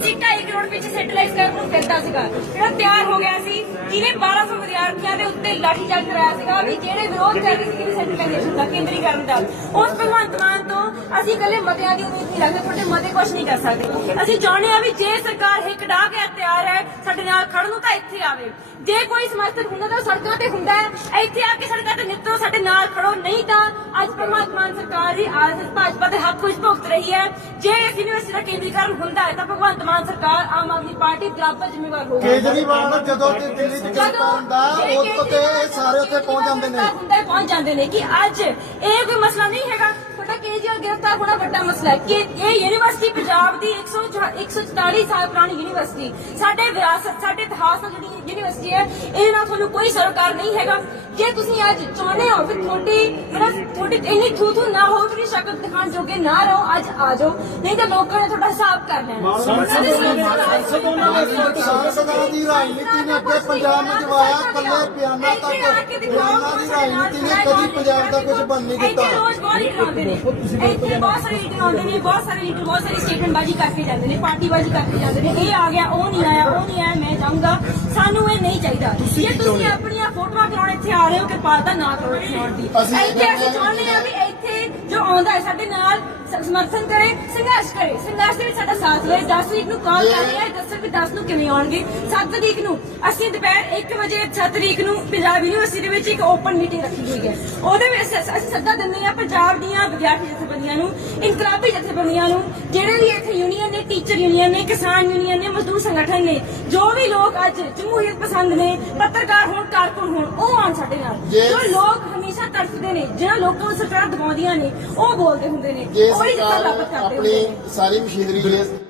ਸੀ 2.5 ਕਰੋੜ ਵਿੱਚ ਸੈਟਲਾਈਜ਼ ਕਰਨ ਨੂੰ ਫਿਰਦਾ ਸੀਗਾ। ਜਿਹੜਾ ਤਿਆਰ ਹੋ ਗਿਆ ਸੀ, ਜਿਹਨੇ 1200 ਵਿਦਿਆਰਥੀਆਂ ਦੇ ਉੱਤੇ ਲਾਠੀ ਚਾਰਜ ਕਰਾਇਆ ਸੀਗਾ ਵੀ ਜਿਹੜੇ ਵਿਰੋਧ ਕਰ ਰਹੇ ਸੀ ਸੈਟਲਾਈਜ਼ੇਸ਼ਨ ਦਾ, ਕੇਂਦਰੀਕਰਨ ਦਾ। ਉਸ ਭਗਵੰਤ ਮਾਨ ਤੋਂ ਅਸੀਂ ਕੱਲੇ ਮਤਿਆਂ ਦੀ ਉਮੀਦ ਨਹੀਂ ਰੱਖਦੇ ਤੁਹਾਡੇ ਮਤੇ ਕੁਝ ਨਹੀਂ ਕਰ ਸਕਦੇ। ਅਸੀਂ ਚਾਹੁੰਦੇ ਹਾਂ ਵੀ ਜੇ ਸਰਕਾਰ ਹਿੱਕ ਢਾ ਕੇ ਤਿਆਰ ਹੈ ਸਾਡੇ ਨਾਲ ਖੜਨ ਨੂੰ ਤਾਂ ਇੱਥੇ ਆਵੇ। ਜੇ ਕੋਈ ਸਮਰਥਨ ਹੁੰਦਾ ਤਾਂ ਸੜਕਾਂ ਤੇ ਹੁੰਦਾ ਹੈ। ਇੱਥੇ ਆ ਕੇ ਸੜਕਾਂ ਤੇ ਨਿੱਤੋ ਸਾਡੇ ਨਾਲ ਖੜੋ। ਨਹੀਂ ਤਾਂ ਅੱਜ ਮਾਨ ਸਰਕਾਰ ਦੀ ਆਰਐਸਐਸ ਭਾਜਪਾ ਦੇ ਹੱਕ ਵਿੱਚ ਭੁਗਤ ਰਹੀ ਹੈ। ਜੇ ਇਸ ਯੂਨੀਵਰਸਿਟੀ ਦਾ ਕੇਂਦਰੀਕਰਨ ਹੁੰਦਾ ਹੈ ਤਾਂ ਭਗਵੰਤ ਮਾਨ ਸਰਕਾਰ ਆਮ ਆਦਮੀ ਪਾਰਟੀ ਬਰਾਬਰ ਜ਼ਿੰਮੇਵਾਰ ਹੋਊਗੀ। ਕੇਜਰੀਵਾਲ ਜਦੋਂ ਤੇ ਦਿੱਲੀ ਚ ਗ੍ਰਿਫਤਾਰ ਹੁੰਦਾ ਉਦੋਂ ਤੇ ਇਹ ਸਾਰੇ ਉੱਥੇ ਪਹੁੰਚ ਜਾਂਦੇ ਨੇ ਹੁੰਦਾ ਹੈ, ਪਹੁੰਚ ਜਾਂਦੇ ਨੇ। ਕਿ ਅੱਜ ਇਹ ਕੋਈ ਮਸਲਾ ਨਹੀਂ ਹੈਗਾ ਤੁਹਾਡਾ ਕੇਜਰੀਵਾਲ ਗ੍ਰਿਫਤਾਰ ਹੋਣਾ ਵੱਡਾ ਮਸਲਾ ਹੈ ਕਿ ਇਹ ਯੂਨੀਵਰਸਿਟੀ ਪੰਜਾਬ ਦੀ 100 144 ਸਾਲ ਪੁਰਾਣੀ ਯੂਨੀਵਰਸਿਟੀ। ਸਾਡੇ ਵਿਰਾਸਤ ਸਾਡੇ ਇਤਿਹਾਸ ਨਾਲ ਜਿਹੜੀ ਯੂਨੀਵਰਸਿਟੀ ਹੈ। ਇਹਦੇ ਨਾਲ ਤੁਹਾਨੂੰ ਕੋਈ ਸਰਕਾਰ ਨਹੀਂ ਹੈਗਾ। ਜੇ ਤੁਸੀਂ ਅੱਜ ਚਾਹੁੰਦੇ ਹੋ ਕਿ ਤੁਹਾਡੀ ਮਤਲਬ ਤੁਹਾਡੀ ਇੰਨੀ ਥੂ ਥੂ ਨਾ ਹੋ ਕਿ ਸ਼ਕਲ ਦਿਖਾਣ ਜੋਗੇ ਨਾ ਰਹੋ ਅੱਜ ਆ ਜਾਓ। ਨਹੀਂ ਤਾਂ ਲੋਕਾਂ ਨੇ ਤੁਹਾਡਾ ਹਿਸਾਬ ਕਰ ਲੈਣਾ। ਸੰਸਦਾਂ ਦੀ ਰਾਜਨੀਤੀ ਨੇ ਅੱਗੇ ਪੰਜਾਬ ਨੂੰ ਜਵਾਇਆ ਕੱਲੇ ਬਿਆਨਾਂ ਤੱਕ। ਬਿਆਨਾਂ ਦੀ ਰਾਜਨੀਤੀ ਨੇ ਕਦੀ ਪੰਜਾਬ ਦਾ ਕੁਝ ਬਣ ਨਹੀਂ ਦਿੱਤਾ। ਇੱਥੇ ਰੋਜ਼ ਨੇ ਬਹੁਤ ਸਾਰੇ ਲੀਡਰ ਆਉਂਦੇ ਨੇ ਬਹੁਤ ਸਾਰੇ ਲੀਡਰ ਬਹੁਤ ਸਾਰੀ ਸਟੇਟਮੈਂਟ ਬਾਜੀ ਕਰਕੇ ਜਾਂਦੇ ਨੇ ਪਾਰਟੀ ਬਾਜੀ ਕਰਕੇ ਜਾਂਦੇ ਨੇ। ਇਹ ਆ ਗਿਆ ਉਹ ਨਹੀਂ ਆਇਆ ਉਹ ਨਹੀਂ ਆਇਆ ਮੈਂ ਜਾਊਂਗਾ। ਸਾਨੂੰ ਇਹ ਨਹੀਂ ਚਾਹੀਦਾ। ਜੇ ਤੁਸੀਂ ਆਪਣੀਆਂ ਫੋਟੋਆਂ ਕਰਾਉਣ ਇੱਥੇ ਆ ਰਹੇ ਹੋ ਕਿਰਪਾਲਤਾ ਨਾ ਕਰੋ ਇੱਥੇ ਆਉਣ ਦੀ। ਅਸੀਂ ਇੱਥੇ ਅਸੀਂ ਚਾਹੁੰਦੇ ਹਾਂ ਵੀ ਇੱਥੇ ਜੋ ਆਉਂਦਾ ਹੈ ਸਾਡੇ ਨਾਲ ਸਮਰਥਨ ਕਰੇ ਸੰਘਰਸ਼ ਕਰੇ। ਸੰਘਰਸ਼ ਦੇ ਵਿੱਚ ਸਾਡਾ ਸਾਥ ਲਏ 10 ਤਰੀਕ ਨੂੰ ਕਾਲ ਕਰ ਰਹੇ ਆ ਦੱਸਣ ਵੀ 10 ਨੂੰ ਕਿਵੇਂ ਆਉਣਗੇ? 7 ਤਰੀਕ ਨੂੰ। ਅਸੀਂ ਦੁਪਹਿਰ 1 ਵਜੇ 6 ਤਰੀਕ ਨੂੰ ਪੰਜਾਬ ਯੂਨੀਵਰਸਿਟੀ ਦੇ ਵਿੱਚ ਇੱਕ ਓਪਨ ਮੀਟਿੰਗ ਰੱਖੀ ਹੋਈ ਹੈ। ਉਹਦੇ ਵਿੱਚ ਅਸ- ਸੱਦਾ ਦਿੰਦੇ ਹਾਂ ਪੰਜਾਬ ਦੀਆਂ ਵਿਦਿਆਰਥੀ ਜਥੇਬੰਦੀਆਂ ਨੂੰ ਇਨਕਲਾਬੀ ਜਥੇਬੰਦੀਆਂ ਨੂੰ ਜਿਹੜੇ ਵੀ ਇੱਥੇ ਯੂਨੀਅਨ ਨੇ ਟੀਚਰ ਯੂਨੀਅਨ ਨੇ ਕਿਸਾਨ ਯੂਨੀਅਨ ਨੇ ਮਜ਼ਦੂਰ ਸੰਗਠਨ ਨੇ ਜੋ ਵੀ ਲੋਕ ਅੱਜ ਜਮਹੂਰੀਅਤ ਪਸੰਦ ਨੇ ਪੱਤਰਕਾਰ ਹੋਣ ਕਾਰਕੁਨ ਹੋਣ ਉਹ ਆਉਣ ਸਾਡੇ ਨਾਲ। ਜੇ- ਲੋਕ ਹਮੇਸ਼ਾ ਤੜਫਦੇ ਨੇ ਜਿਹਨਾਂ ਲੋਕਾਂ ਨੂੰ ਸਰਕਾਰ ਦਬਾਉਂਦੀਆਂ ਨੇ ਉਹ ਬੋਲਦੇ ਹੁੰਦੇ ਨੇ। ਸਰਕਾਰ ਆਪਣੀ ਸਾਰੀ ਮਸ਼ੀਨਰੀ ਜੇ